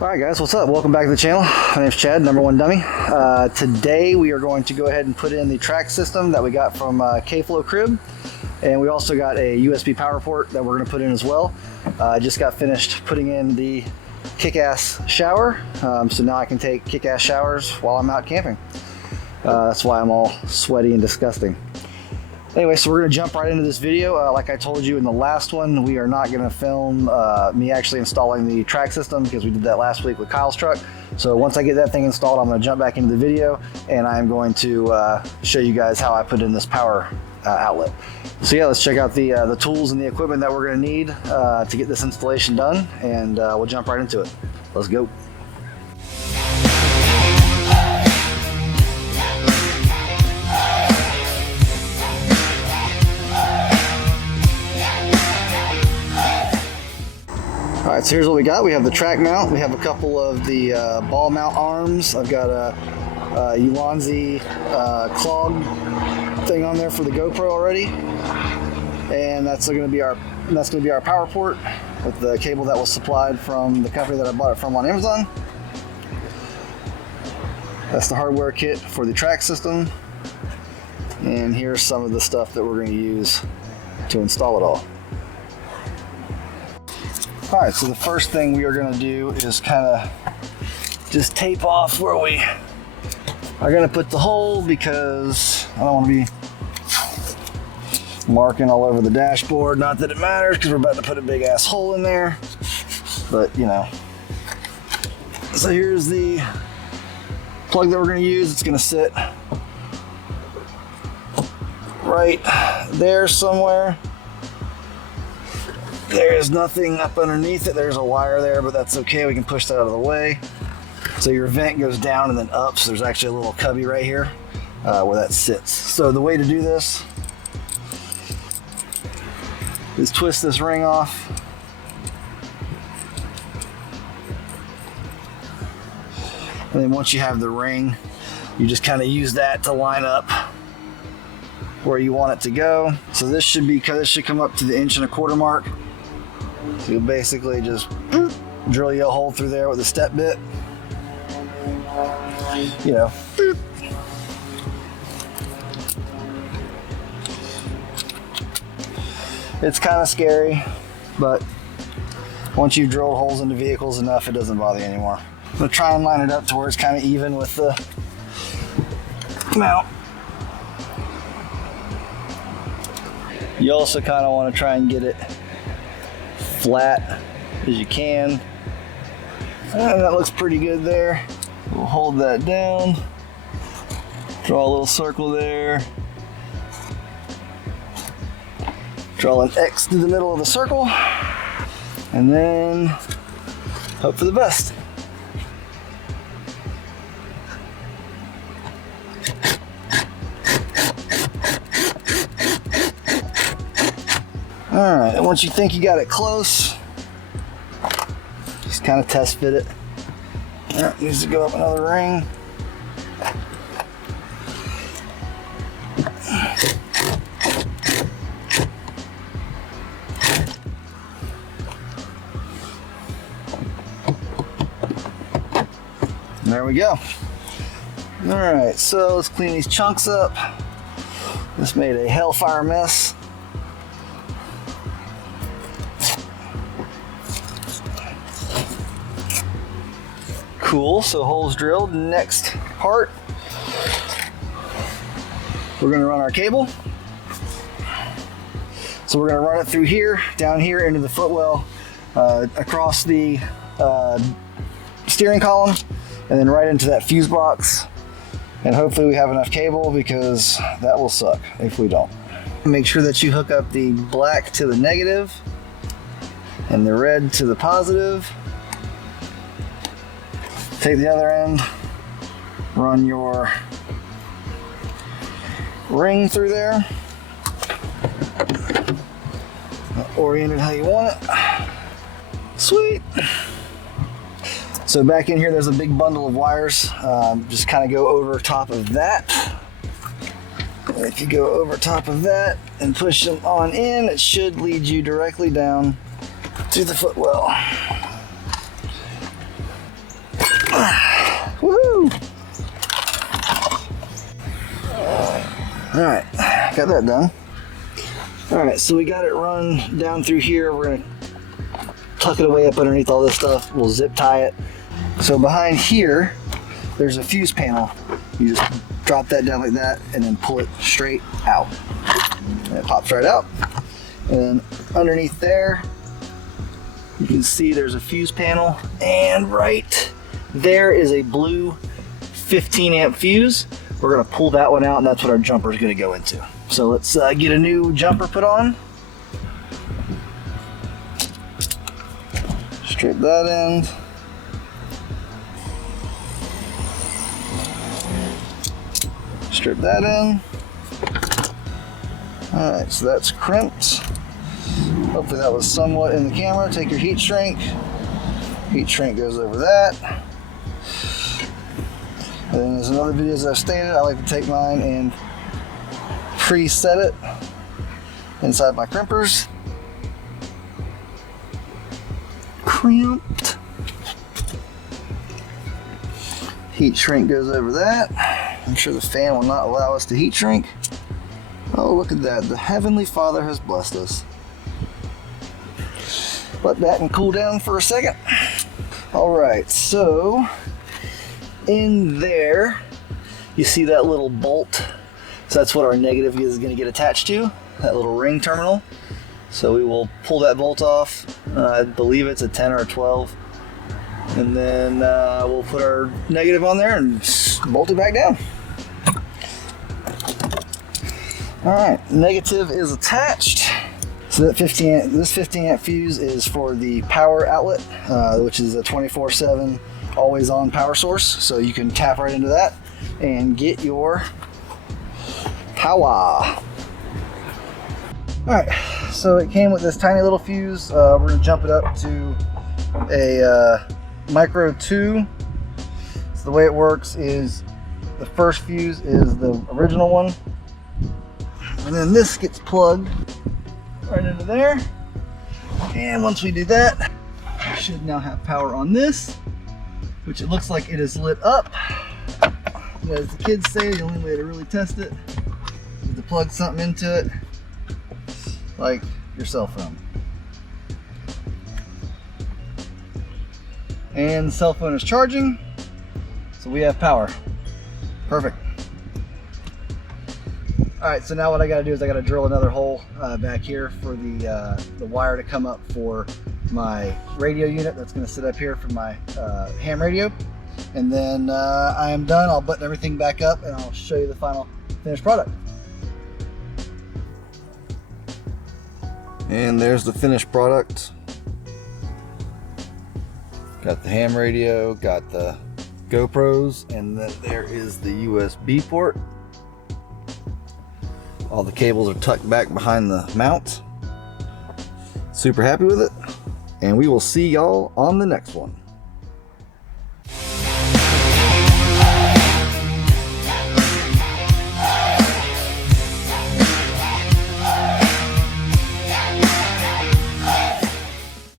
Alright guys, what's up? Welcome back to the channel. My name's Chad, #1 Dummy. Today we are going to go ahead and put in the track system that we got from K-Flow Crib. And we also got a USB power port that we're going to put in as well. I just got finished putting in the kick-ass shower. So now I can take kick-ass showers while I'm out camping. That's why I'm all sweaty and disgusting. Anyway, so we're going to jump right into this video. Like I told you in the last one, we are not going to film me actually installing the track system because we did that last week with Kyle's truck. So once I get that thing installed, I'm going to jump back into the video and I'm going to show you guys how I put in this power outlet. So yeah, let's check out the tools and the equipment that we're going to need to get this installation done, and we'll jump right into it. Let's go. Alright, so here's what we got. We have the track mount. We have a couple of the ball mount arms. I've got a Ulanzi clog thing on there for the GoPro already, and that's going to be our power port with the cable that was supplied from the company that I bought it from on Amazon. That's the hardware kit for the track system, and here's some of the stuff that we're going to use to install it all. Alright, so the first thing we are going to do is kind of just tape off where we are going to put the hole, because I don't want to be marking all over the dashboard. Not that it matters, because we're about to put a big ass hole in there, but you know. So here's the plug that we're going to use. It's going to sit right there somewhere. There is nothing up underneath it. There's a wire there, but that's okay. We can push that out of the way. So your vent goes down and then up. So there's actually a little cubby right here where that sits. So the way to do this is twist this ring off. And then once you have the ring, you just kind of use that to line up where you want it to go. So this should come up to the 1.25" mark. So you'll basically just drill you a hole through there with a step bit. You know. It's kind of scary, but once you've drilled holes into vehicles enough, it doesn't bother you anymore. I'm gonna try and line it up to where it's kind of even with the mount. You also kind of want to try and get it flat as you can. And that looks pretty good there. We'll hold that down. Draw a little circle there. Draw an X through the middle of the circle. And then hope for the best. Alright, and once you think you got it close, just kind of test fit it. That needs to go up another ring. And there we go. Alright, so let's clean these chunks up. This made a hellfire mess. Cool, so holes drilled. Next part, we're going to run our cable. So we're going to run it through here, down here into the footwell, across the steering column, and then right into that fuse box. And hopefully we have enough cable, because that will suck if we don't. Make sure that you hook up the black to the negative and the red to the positive. Take the other end, run your ring through there, orient it how you want it. Sweet. So back in here, there's a big bundle of wires. Just kind of go over top of that. And if you go over top of that and push them on in, it should lead you directly down to the footwell. Woohoo! All right, got that done. All right, so we got it run down through here. We're gonna tuck it away up underneath all this stuff. We'll zip tie it. So behind here, there's a fuse panel. You just drop that down like that and then pull it straight out. And it pops right out. And underneath there, you can see there's a fuse panel, and right there is a blue 15 amp fuse. We're gonna pull that one out, and that's what our jumper is gonna go into. So let's get a new jumper put on. Strip that end. Strip that in. All right, so that's crimped. Hopefully that was somewhat in the camera. Take your heat shrink. Heat shrink goes over that. And then there's another video, as I've stated, I like to take mine and preset it inside my crimpers. Crimped. Heat shrink goes over that. I'm sure the fan will not allow us to heat shrink. Oh, look at that. The Heavenly Father has blessed us. Let that can cool down for a second. All right, so in there, you see that little bolt. So that's what our negative is going to get attached to, that little ring terminal. So we will pull that bolt off. I believe it's a 10 or a 12. And then we'll put our negative on there and bolt it back down. All right, negative is attached. So that this 15 amp fuse is for the power outlet, which is a 24/7 always on power source. So you can tap right into that and get your power. All right, so it came with this tiny little fuse. We're gonna jump it up to a micro 2. So the way it works is the first fuse is the original one, and then this gets plugged right into there. And once we do that, we should now have power on this, which it looks like it is lit up. But as the kids say, the only way to really test it is to plug something into it, like your cell phone. And the cell phone is charging, so we have power. Perfect. All right, so now what I gotta do is I gotta drill another hole back here for the wire to come up for my radio unit that's gonna sit up here for my ham radio. And then I am done. I'll button everything back up and I'll show you the final finished product. And there's the finished product. Got the ham radio, got the GoPros, and then there is the USB port. All the cables are tucked back behind the mount. Super happy with it, and we will see y'all on the next one.